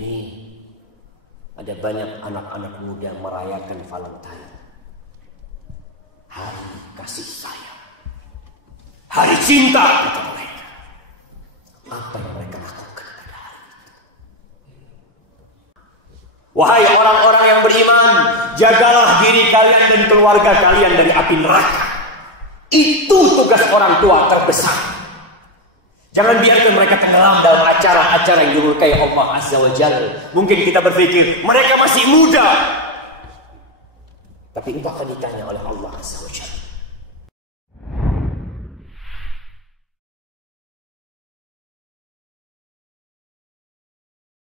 ini ada banyak anak-anak muda merayakan Valentine, hari kasih sayang, hari cinta kata mereka. Apa yang mereka lakukan pada hari itu? Wahai orang-orang yang beriman, jagalah diri kalian dan keluarga kalian dari api neraka. Itu tugas orang tua terbesar. Jangan biarkan mereka tenggelam dalam acara-acara yang dimurkai Allah Azza wa Jalla. Mungkin kita berpikir mereka masih muda, tapi itu akan ditanya oleh Allah Azza wa Jalla.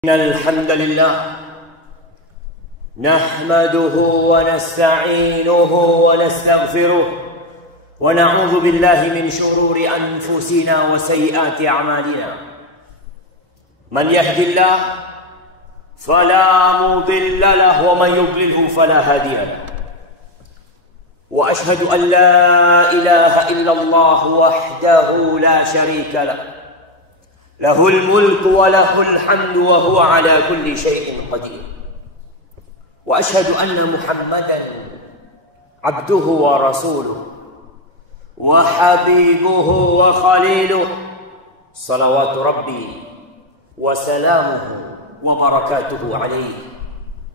Innal hamdalillah nahmaduhu wa nasta'inuhu wa nastaghfiruh. ونعوذ بالله من شرور أنفسنا وسيئات أعمالنا من يهد الله فلا مضل له ومن يضلله فلا هادي له وأشهد أن لا إله إلا الله وحده لا شريك له له الملك وله الحمد وهو على كل شيء قدير وأشهد أن محمدا عبده ورسوله وحبيبه وخليله صلوات ربي وسلامه وبركاته عليه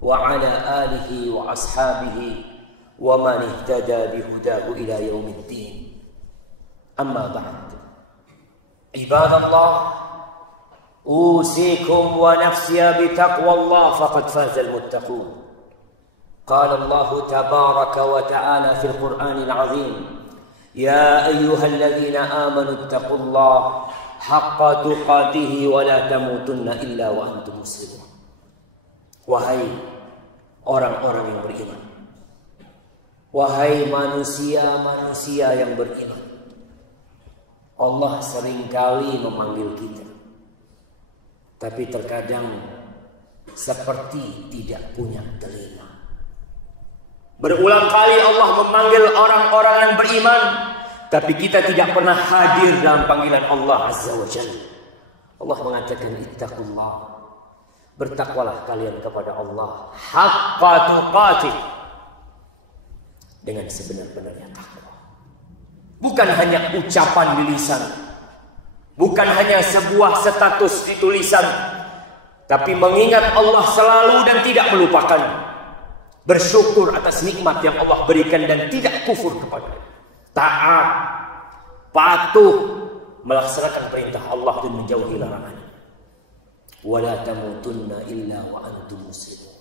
وعلى آله وأصحابه ومن اهتدى بهداه إلى يوم الدين أما بعد عباد الله أوصيكم ونفسي بتقوى الله فقد فاز المتقون قال الله تبارك وتعالى في القرآن العظيم يا أيها الذين آمنوا اتقوا الله حق تقاته ولا تموتن إلا وأنتم مسلمون. Wahai orang-orang yang beriman, wahai manusia-manusia yang beriman, Allah seringkali memanggil kita, tapi terkadang seperti tidak punya telinga. Berulang kali Allah memanggil orang-orang yang beriman, tapi kita tidak pernah hadir dalam panggilan Allah Azza wa Jalla. Allah mengatakan ittaqullah, bertakwalah kalian kepada Allah haqqa tuqatih, dengan sebenar-benarnya takwa. Bukan hanya ucapan di lisan, bukan hanya sebuah status di tulisan, tapi mengingat Allah selalu dan tidak melupakan. Bersyukur atas nikmat yang Allah berikan dan tidak kufur kepadanya. Taat, patuh, melaksanakan perintah Allah dan menjauhi larangannya. Wala tamutunna illa wa antum muslimun.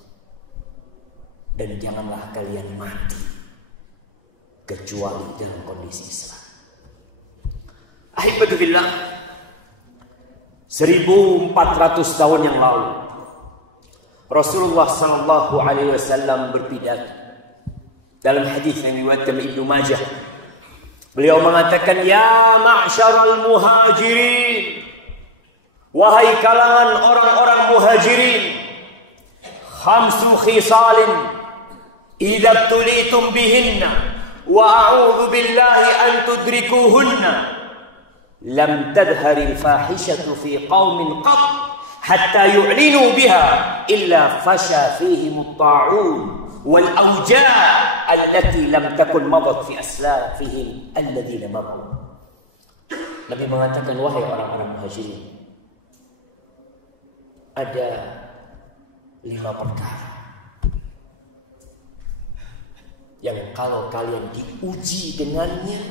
Dan janganlah kalian mati kecuali dalam kondisi Islam. Ahibatu billah, 1400 tahun yang lalu Rasulullah sallallahu alaihi wasallam berpidato dalam hadis yang diriwayatkan Ibnu Majah. Beliau mengatakan, ya ma'syaral muhajirin, wahai kalangan orang-orang muhajirin, khamsu khisalin idza tulitum bihinna wa a'udzu billahi an tudrikuhunna lam tadhharil fahishatu fi qaumin qat hatta yu'linu biha illa fasha fihim at-ta'un wal awja' allati lam takun madat fi aslafihim alladhina marru. Nabi mengatakan, wahai orang-orang muhajirin, ada 5 perkara yang kalau kalian diuji dengannya,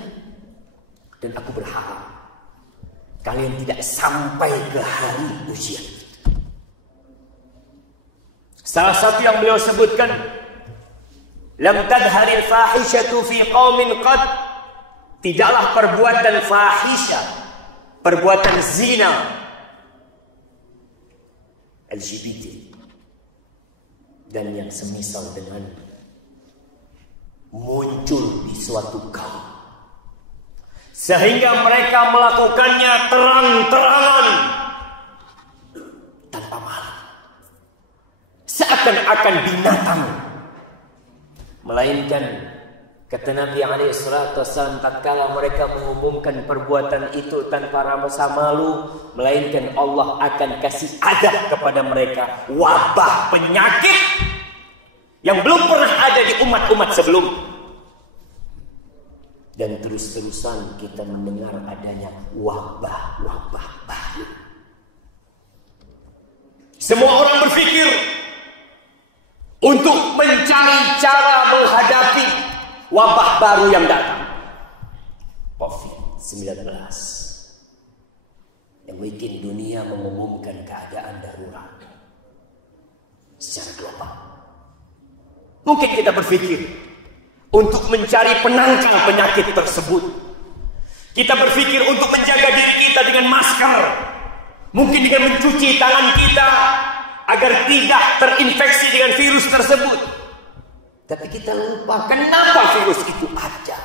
dan aku berharap kalian tidak sampai ke hari ujian. Salah satu yang beliau sebutkan, lam tadharil fahishatu fi qaumin qad, tidaklah perbuatan fahisyah, perbuatan zina, LGBT dan yang semisal dengan muncul di suatu kaum sehingga mereka melakukannya terang-terangan tanpa malu, seakan-akan binatang, melainkan Kata Nabi SAW, tatkala mereka mengumumkan perbuatan itu tanpa rasa malu, melainkan Allah akan kasih adab kepada mereka, wabah penyakit yang belum pernah ada di umat-umat sebelum. Dan terus-terusan kita mendengar adanya wabah-wabah baru. Semua orang berpikir untuk mencari cara menghadapi wabah baru yang datang, COVID-19, yang bikin dunia mengumumkan keadaan darurat secara global. Mungkin kita berpikir untuk mencari penangkal penyakit tersebut. Kita berpikir untuk menjaga diri kita dengan masker, mungkin dengan mencuci tangan kita agar tidak terinfeksi dengan virus tersebut. Tapi kita lupa kenapa virus itu ada,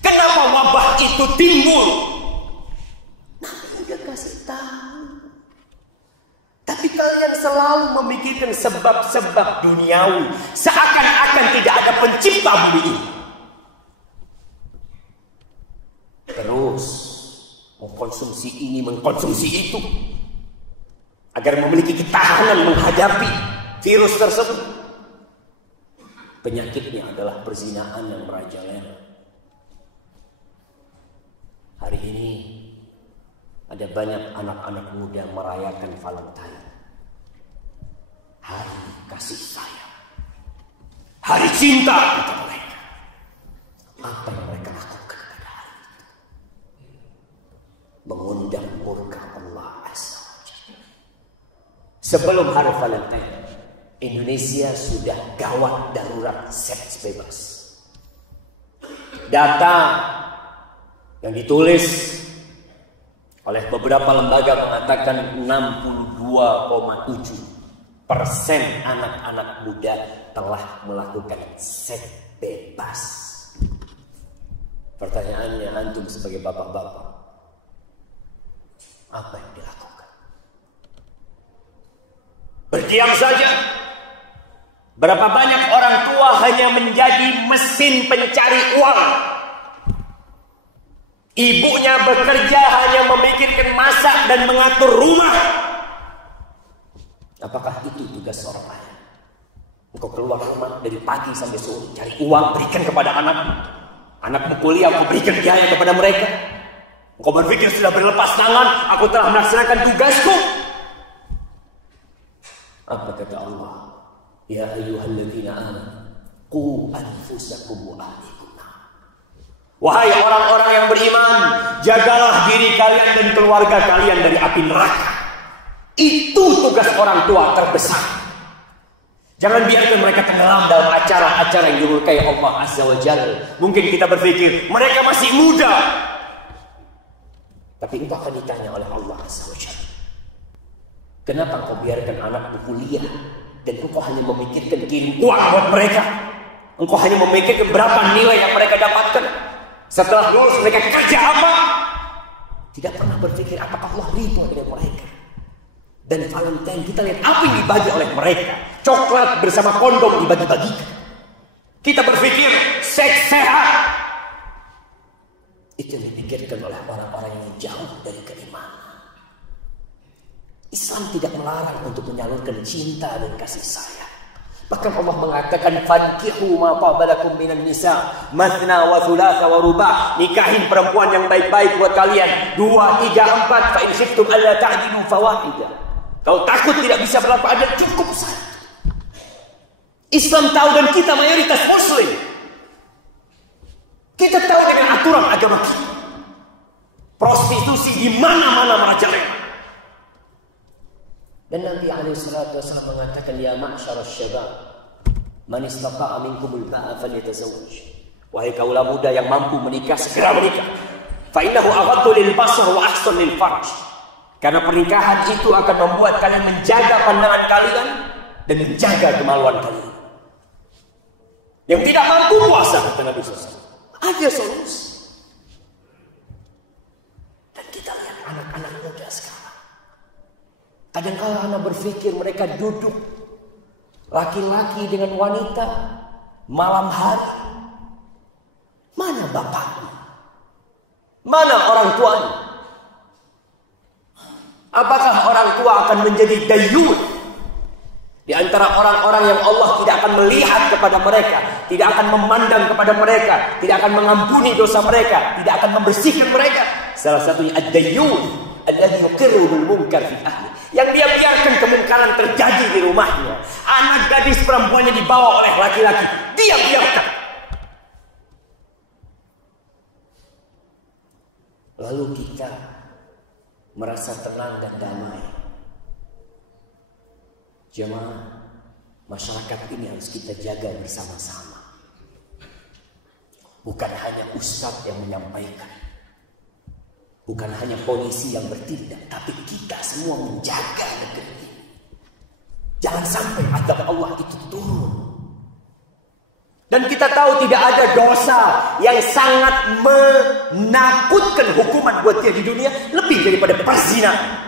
kenapa wabah itu timbul. Nabi udah kasih tahu, tapi kalian selalu memikirkan sebab-sebab duniawi, seakan-akan tidak ada pencipta bumi ini. Terus mengkonsumsi ini, mengkonsumsi itu, agar memiliki ketahanan menghadapi virus tersebut. Penyakitnya adalah perzinaan yang merajalela. Hari ini ada banyak anak-anak muda merayakan Valentine, hari kasih sayang, hari cinta kata mereka. Apa yang mereka lakukan pada hari itu? Mengundang murka Allah Azza wa Jalla. Sebelum hari Valentine, Indonesia sudah gawat darurat seks bebas. Data yang ditulis oleh beberapa lembaga mengatakan 62,7% anak-anak muda telah melakukan seks bebas. Pertanyaannya, antum sebagai bapak-bapak, apa yang dilakukan? Berdiam saja? Berapa banyak orang tua hanya menjadi mesin pencari uang? Ibunya bekerja hanya memikirkan masak dan mengatur rumah. Apakah itu tugas seorang ayah? Engkau keluar rumah dari pagi sampai sore, cari uang, berikan kepada anak. Anakmu kuliah, aku berikan biaya kepada mereka. Engkau berpikir sudah berlepas tangan, aku telah melaksanakan tugasku. Apa kata Allah? Ya ayyuhalladzina amanu qu anfusakum wa ahlikum. Wahai orang-orang yang beriman, jagalah diri kalian dan keluarga kalian dari api neraka. Itu tugas orang tua terbesar. Jangan biarkan mereka tenggelam dalam acara-acara yang dimurkai Allah Azza wa Jalla. Mungkin kita berpikir mereka masih muda, tapi engkau akan ditanya oleh Allah Azza wa Jalla, kenapa engkau biarkan anakmu kuliah dan engkau hanya memikirkan kirim uang buat mereka? Engkau hanya memikirkan berapa nilai yang mereka dapatkan. Setelah lulus mereka kerja apa? Tidak pernah berpikir apakah Allah ridho dengan mereka. Dan Valentine kita lihat apa yang dibagi oleh mereka. Coklat bersama kondom dibagi-bagikan. Kita berpikir seks sehat. Itu yang dipikirkan oleh orang-orang yang jauh dari keimanan. Islam tidak melarang untuk menyalurkan cinta dan kasih sayang. Bahkan Allah mengatakan fankihu ma tabalakum minan nisa mathna wa thulatha wa ruba'. Nikahin perempuan yang baik-baik buat kalian 2, 3, 4. Fa in khiftum alla ta'dilu fawahidah. Kalau takut tidak bisa berlaku adil, cukup satu. Islam tahu dan kita mayoritas muslim. Kita tahu dengan aturan agama kita. Prostitusi di mana-mana merajalela. Dan Nabi SAW mengatakan, ya ma'syarasy syabab, man istata'a minkumul ba'a falyatazawwaj. Wahai kaula muda yang mampu menikah, segera menikah. Fa innahu aghaddu lil basar wa ahsan lil farj. Karena pernikahan itu akan membuat kalian menjaga pandangan kalian dan menjaga kemaluan kalian. Yang tidak mampu puasa, kata Nabi SAW, ada solusi. Dan kita lihat anak-anak muda sekarang. Kadang-kala anak berpikir mereka duduk laki-laki dengan wanita malam hari Mana bapakmu? Mana orang tuamu? Apakah orang tua akan menjadi dayyus di antara orang-orang yang Allah tidak akan melihat kepada mereka, tidak akan memandang kepada mereka, tidak akan mengampuni dosa mereka, tidak akan membersihkan mereka? Salah satunya ad-dayyus alladzi yuqirru bil munkar fi ahli, yang dia biarkan kemungkaran terjadi di rumahnya. Anak gadis perempuannya dibawa oleh laki-laki, dia biarkan. Lalu kita merasa tenang dan damai. Jemaah, masyarakat ini harus kita jaga bersama-sama. Bukan hanya ustadz yang menyampaikan, bukan hanya polisi yang bertindak, tapi kita semua menjaga negeri ini. Jangan sampai azab Allah itu turun. Dan kita tahu tidak ada dosa yang sangat menakutkan hukuman buat dia di dunia lebih daripada perzinahan.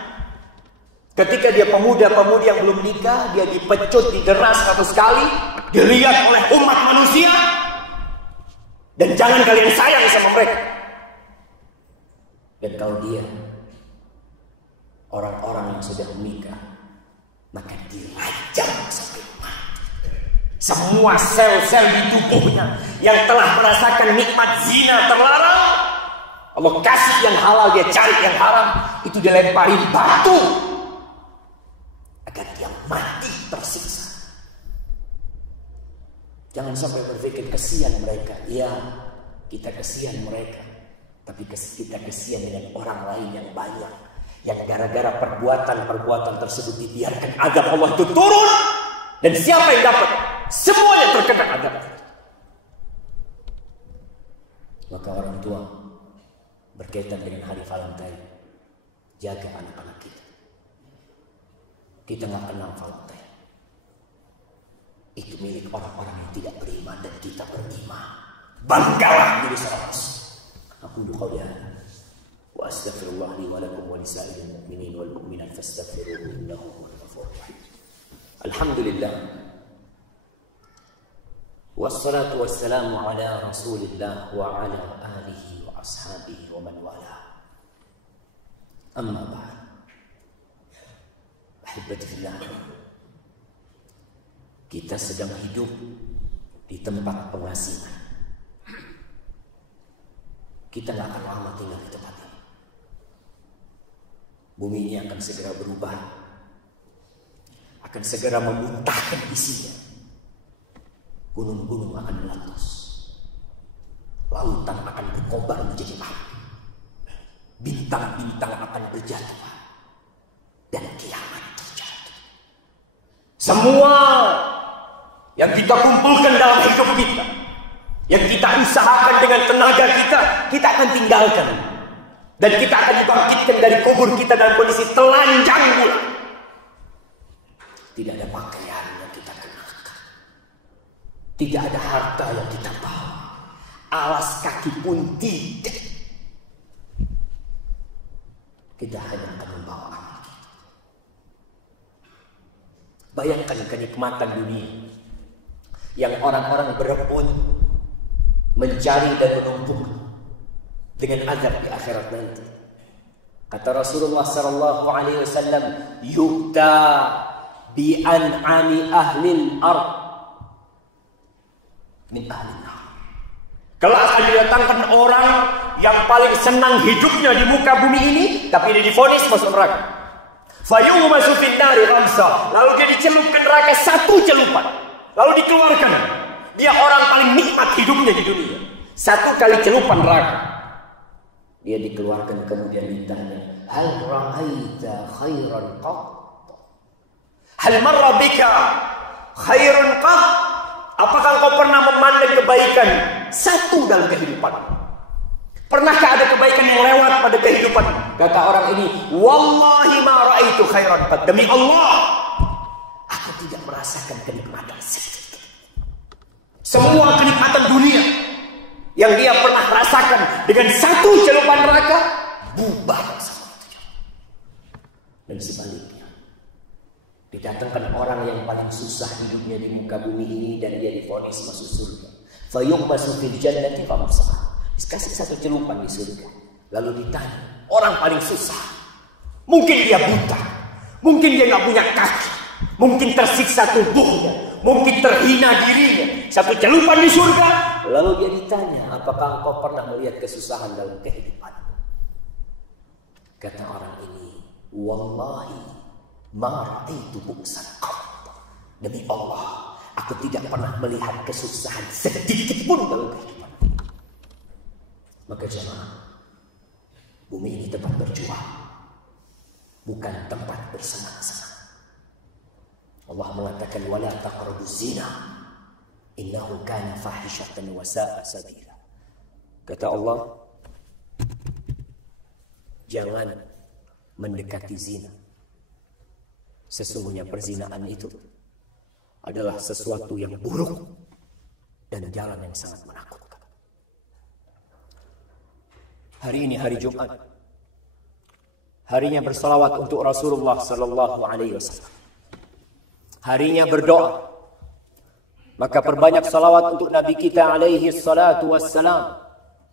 Ketika dia pemuda-pemudi yang belum nikah, dia dipecut, dideras satu sekali, dilihat oleh umat manusia, dan jangan kalian sayang sama mereka. Dan kalau dia orang-orang yang sudah menikah, maka dirajam sampai mati. Semua sel-sel di tubuhnya yang telah merasakan nikmat zina terlarang, Allah kasih yang halal, dia cari yang haram, itu dilempari batu agar dia mati tersiksa. Jangan sampai berpikir kesian mereka. Ya, kita kesian mereka, tapi kita kesian dengan orang lain yang banyak, yang gara-gara perbuatan-perbuatan tersebut dibiarkan azab Allah itu turun. Dan siapa yang dapat? Semuanya terkena azab. Maka orang tua berkaitan dengan hari Valentine, jaga anak-anak kita. Kita nggak kenal Valentine. Itu milik orang-orang yang tidak beriman, dan kita beriman. Banggalah diri seorang Muslim. Aku qauli hadza wa astaghfirullah li wa lakum wa lisa'iril mu'minin wal mu'minat fastaghfiruhu innahu huwal ghafurur rahim. Alhamdulillah. Wassalatu wassalamu ala Rasulillah wa ala alihi wa ashabihi wa man wala. Amma ba'd. Ahibati fillah. Kita sedang hidup di tempat pengasingan. Kita gak akan lama tinggal di tempat ini. Bumi ini akan segera berubah, akan segera memuntahkan isinya. Gunung-gunung akan meletus, lautan akan berkobar menjadi api, bintang-bintang akan berjatuhan, dan kiamat terjatuh. Semua yang kita kumpulkan dalam hidup kita, yang kita usahakan dengan tenaga kita, kita akan tinggalkan. Dan kita akan dibangkitkan dari kubur kita dalam kondisi telanjang pula. Tidak ada pakaian yang kita kenakan, tidak ada harta yang kita bawa, alas kaki pun tidak. Kita hanya akan membawa amal kita. Bayangkan kenikmatan dunia yang orang-orang berebut mencari dan menumpuk dengan azab di akhirat nanti. Kata Rasulullah sallallahu alaihi wasallam, "Yu'ta bi an'ami ahlil ard min ahlin nar." Kelak akan didatangkan orang yang paling senang hidupnya di muka bumi ini, tapi dia divonis masuk neraka. Fayumasu fin nari khamsa, lalu dia dicelupkan neraka satu celupan, lalu dikeluarkan. Dia orang paling nikmat hidupnya di dunia. Satu kali celupan neraka. Dia dikeluarkan, kemudian ditanya, hal ra'aita khairan qat? Hal marra bika khairan qat? Apakah kau pernah memandang kebaikan satu dalam kehidupan? Pernahkah ada kebaikan yang lewat pada kehidupan? Kata orang ini, wallahi ma ra'aitu khairan qat. Demi Allah, aku tidak merasakan kenikmatan sedikit. Semua kenikmatan dunia yang dia pernah rasakan dengan satu celupan neraka, bubar sama itu. Dan sebaliknya, didatangkan orang yang paling susah hidupnya di muka bumi ini, dan dia divonis masuk surga. Fayuqmasu fil jannati famsah. Kasih satu celupan di surga. Lalu ditanya, orang paling susah. Mungkin dia buta. Mungkin dia nggak punya kaki. Mungkin tersiksa tubuhnya. Mungkin terhina dirinya. Satu celupan di surga. Lalu dia ditanya, apakah engkau pernah melihat kesusahan dalam kehidupanmu? Kata orang ini, wallahi ma ra'aitu bu'san qat. Demi Allah, aku tidak pernah melihat kesusahan sedikit pun dalam kehidupan. Maka jemaah, bumi ini tempat berjuang, bukan tempat bersenang-senang. Allah mengatakan wala taqrabuz zina innahu kana fahishatan wa sa'a sabila. Kata Allah, jangan mendekati zina. Sesungguhnya perzinaan itu adalah sesuatu yang buruk dan jalan yang sangat menakutkan. Hari ini hari Jumat. Harinya bersalawat untuk Rasulullah sallallahu alaihi wasallam. Harinya berdoa. Maka perbanyak salawat untuk Nabi kita alaihi salatu wassalam.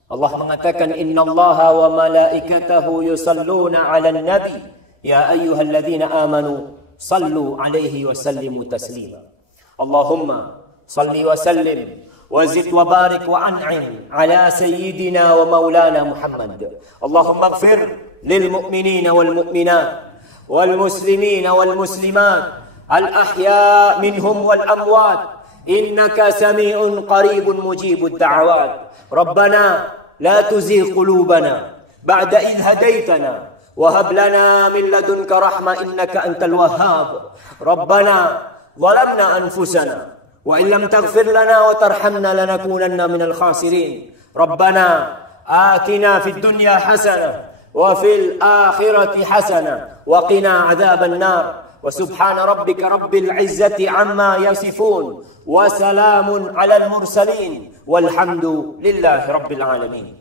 Allah mengatakan innallaha wa malaikatahu yusalluna 'alan nabi ya ayyuhalladzina amanu sallu 'alaihi wa sallimu taslima. Allahumma salli wa sallim وزد وبارك وأنعم على سيدنا ومولانا محمد. اللهم اغفر للمؤمنين والمؤمنات والمسلمين والمسلمات الأحياء منهم والأموات إنك سميع قريب مجيب الدعوات. ربنا لا تزغ قلوبنا بعد إذ هديتنا وهب لنا من لدنك رحمة إنك أنت الوهاب. ربنا ظلمنا أنفسنا وإن لم تغفر لنا وترحمنا لنكونن من الخاسرين. ربنا آتنا في الدنيا حسنة وفي الآخرة حسنة وقنا عذاب النار. وسبحان ربك رب العزة عما يصفون وسلام على المرسلين والحمد لله رب العالمين.